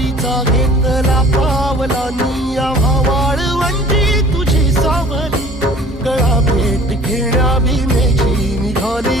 मातीचा घेतला पावलानी आम्हा वाळवंटी तुझी सावली. गळा भेट घेण्या भीमेची निघाली